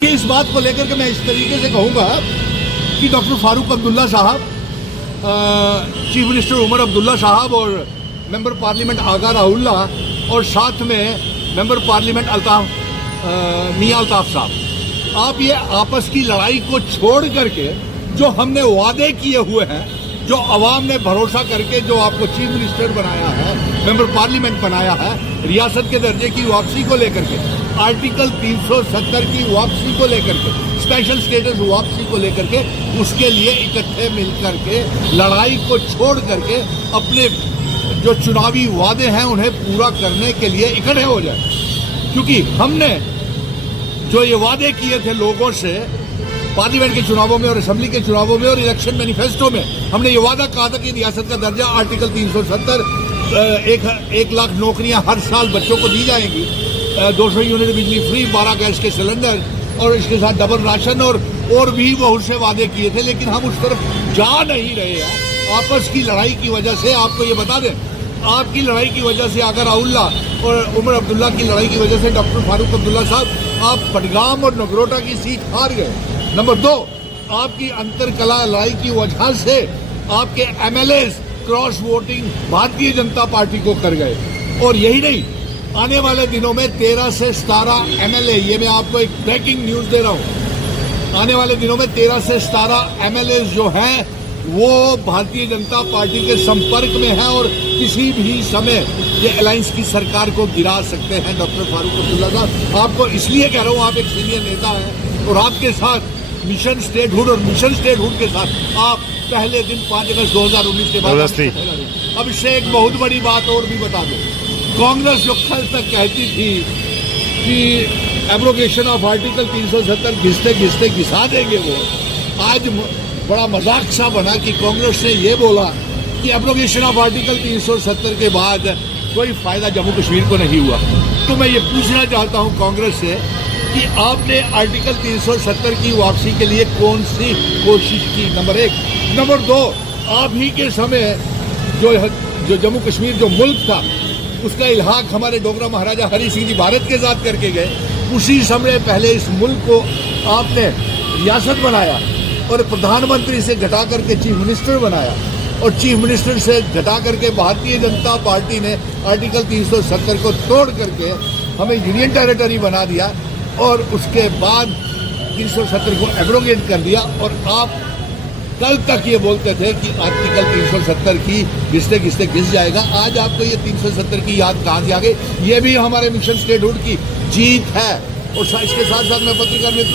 कि इस बात को लेकर के मैं इस तरीके से कहूँगा कि डॉक्टर फारूक अब्दुल्ला साहब, चीफ मिनिस्टर उमर अब्दुल्ला साहब और मेंबर पार्लियामेंट आगा राहुल्ला और साथ में मेंबर पार्लियामेंट मियां अल्ताफ साहब, आप ये आपस की लड़ाई को छोड़ करके जो हमने वादे किए हुए हैं, जो अवाम ने भरोसा करके जो आपको चीफ मिनिस्टर बनाया है, मेंबर पार्लियामेंट बनाया है, रियासत के दर्जे की वापसी को लेकर के, आर्टिकल 370 की वापसी को लेकर के, स्पेशल स्टेटस वापसी को लेकर के, उसके लिए इकट्ठे मिलकर के लड़ाई को छोड़ करके अपने जो चुनावी वादे हैं उन्हें पूरा करने के लिए इकट्ठे हो जाए। क्योंकि हमने जो ये वादे किए थे लोगों से पार्लियामेंट के चुनावों में और असेंबली के चुनावों में और इलेक्शन मैनिफेस्टो में, हमने ये वादा कहा था कि रियासत का दर्जा आर्टिकल 370 1 लाख नौकरियां हर साल बच्चों को दी जाएंगी, 200 यूनिट बिजली फ्री, 12 गैस के सिलेंडर और इसके साथ डबल राशन और भी बहुत से वादे किए थे। लेकिन हम उस तरफ जा नहीं रहे हैं आपस की लड़ाई की वजह से। आपको ये बता दें, आपकी लड़ाई की वजह से आगा राहुल्ला और उमर अब्दुल्ला की लड़ाई की वजह से डॉक्टर फारूक अब्दुल्ला साहब आप बडगाम और नगरोटा की सीट हार गए। नंबर 2, आपकी अंतरकला लड़ाई की वजह से आपके MLA cross voting Bharatiya Janata party को कर गए। और यही नहीं, आने वाले दिनों में 13 से 17 एमएलए, ये मैं आपको एक ब्रेकिंग न्यूज दे रहा हूं, आने वाले दिनों में 13 से 17 एमएलए जो हैं वो भारतीय जनता पार्टी के संपर्क में है और किसी भी समय ये अलायंस की सरकार को गिरा सकते हैं। डॉक्टर फारूक अब्दुल्ला साहब, आपको इसलिए कह रहा हूं, आप एक सीनियर नेता हैं और आपके साथ मिशन स्टेटहुड और मिशन स्टेटहुड के साथ आप पहले दिन 5 अगस्त 2019 के बाद। अब इससे एक बहुत बड़ी बात और भी बता दूं, कांग्रेस जो कल तक कहती थी कि एब्रोगेशन ऑफ आर्टिकल 370 घिसते घिसते घिसा देंगे, वो आज बड़ा मजाक सा बना कि कांग्रेस ने ये बोला कि एब्रोगेशन ऑफ आर्टिकल 370 के बाद कोई फायदा जम्मू कश्मीर को नहीं हुआ। तो मैं ये पूछना चाहता हूं कांग्रेस से कि आपने आर्टिकल 370 की वापसी के लिए कौन सी कोशिश की, नंबर 1। नंबर 2, आप ही के समय जो जम्मू कश्मीर जो मुल्क था उसका इल्हाक हमारे डोगरा महाराजा हरि सिंह जी भारत के साथ करके गए। उसी समय पहले इस मुल्क को आपने रियासत बनाया और प्रधानमंत्री से घटा करके चीफ मिनिस्टर बनाया और चीफ मिनिस्टर से घटा करके भारतीय जनता पार्टी ने आर्टिकल 370 को तोड़ करके हमें यूनियन टेरिटरी बना दिया और उसके बाद 370 को एब्रोगेट कर दिया। और आप कल तक ये बोलते थे कि आर्टिकल 370 की घिसते घिसते घिस जाएगा। आज आपको ये 370 की याद कहाँ से आ गई? ये भी हमारे मिशन स्टेटहुड की जीत है। और इसके साथ साथ मैं पत्रकार मित्रों